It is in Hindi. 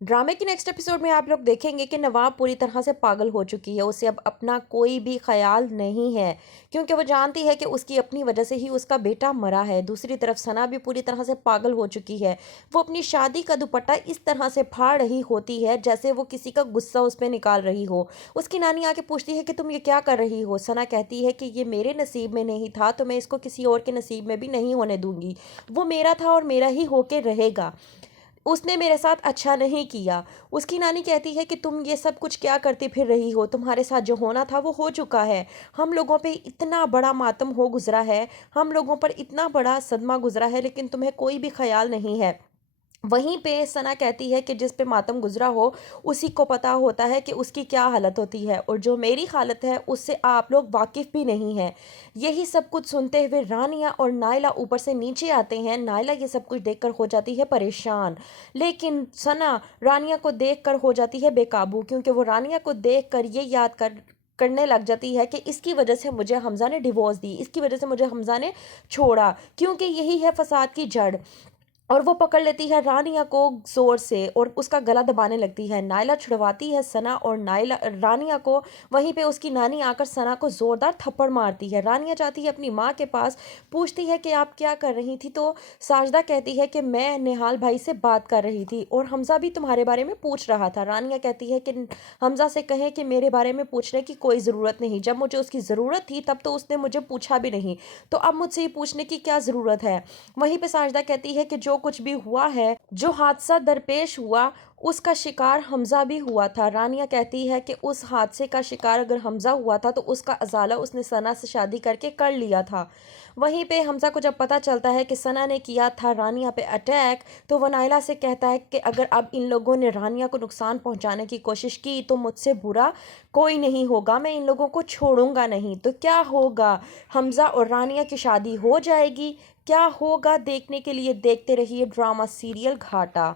ड्रामे के नेक्स्ट एपिसोड में आप लोग देखेंगे कि नवाब पूरी तरह से पागल हो चुकी है। उसे अब अपना कोई भी ख्याल नहीं है, क्योंकि वो जानती है कि उसकी अपनी वजह से ही उसका बेटा मरा है। दूसरी तरफ सना भी पूरी तरह से पागल हो चुकी है। वो अपनी शादी का दुपट्टा इस तरह से फाड़ रही होती है जैसे वो किसी का गुस्सा उस पर निकाल रही हो। उसकी नानी आके पूछती है कि तुम ये क्या कर रही हो। सना कहती है कि ये मेरे नसीब में नहीं था तो मैं इसको किसी और के नसीब में भी नहीं होने दूंगी। वो मेरा था और मेरा ही होके रहेगा। उसने मेरे साथ अच्छा नहीं किया। उसकी नानी कहती है कि तुम ये सब कुछ क्या करती फिर रही हो, तुम्हारे साथ जो होना था वो हो चुका है। हम लोगों पे इतना बड़ा मातम हो गुजरा है, हम लोगों पर इतना बड़ा सदमा गुजरा है, लेकिन तुम्हें कोई भी ख्याल नहीं है। वहीं पे सना कहती है कि जिस पे मातम गुजरा हो उसी को पता होता है कि उसकी क्या हालत होती है, और जो मेरी हालत है उससे आप लोग वाकिफ़ भी नहीं हैं। यही सब कुछ सुनते हुए रानिया और नायला ऊपर से नीचे आते हैं। नायला ये सब कुछ देखकर हो जाती है परेशान, लेकिन सना रानिया को देखकर हो जाती है बेकाबू, क्योंकि वो रानिया को देखकर ये याद करने लग जाती है कि इसकी वजह से मुझे हमज़ा ने डिवोर्स दी, इसकी वजह से मुझे हमज़ा ने छोड़ा, क्योंकि यही है फसाद की जड़। और वो पकड़ लेती है रानिया को ज़ोर से और उसका गला दबाने लगती है। नायला छुड़वाती है सना और नायला रानिया को। वहीं पे उसकी नानी आकर सना को ज़ोरदार थप्पड़ मारती है। रानिया जाती है अपनी माँ के पास, पूछती है कि आप क्या कर रही थी, तो साजदा कहती है कि मैं निहाल भाई से बात कर रही थी और हमज़ा भी तुम्हारे बारे में पूछ रहा था। रानिया कहती है कि हमज़ा से कहें कि मेरे बारे में पूछने की कोई ज़रूरत नहीं, जब मुझे उसकी ज़रूरत थी तब तो उसने मुझे पूछा भी नहीं, तो अब मुझसे ये पूछने की क्या ज़रूरत है। वहीं पे साजदा कहती है कि जो कुछ भी हुआ है, जो हादसा दरपेश हुआ, उसका शिकार हमज़ा भी हुआ था। रानिया कहती है कि उस हादसे का शिकार अगर हमज़ा हुआ था तो उसका अज़ाला उसने सना से शादी करके कर लिया था। वहीं पे हमज़ा को जब पता चलता है कि सना ने किया था रानिया पे अटैक, तो वो नायला से कहता है कि अगर अब इन लोगों ने रानिया को नुकसान पहुंचाने की कोशिश की तो मुझसे बुरा कोई नहीं होगा, मैं इन लोगों को छोड़ूंगा नहीं। तो क्या होगा, हमज़ा और रानिया की शादी हो जाएगी, क्या होगा, देखने के लिए देखते रहिए ड्रामा सीरियल घाटा।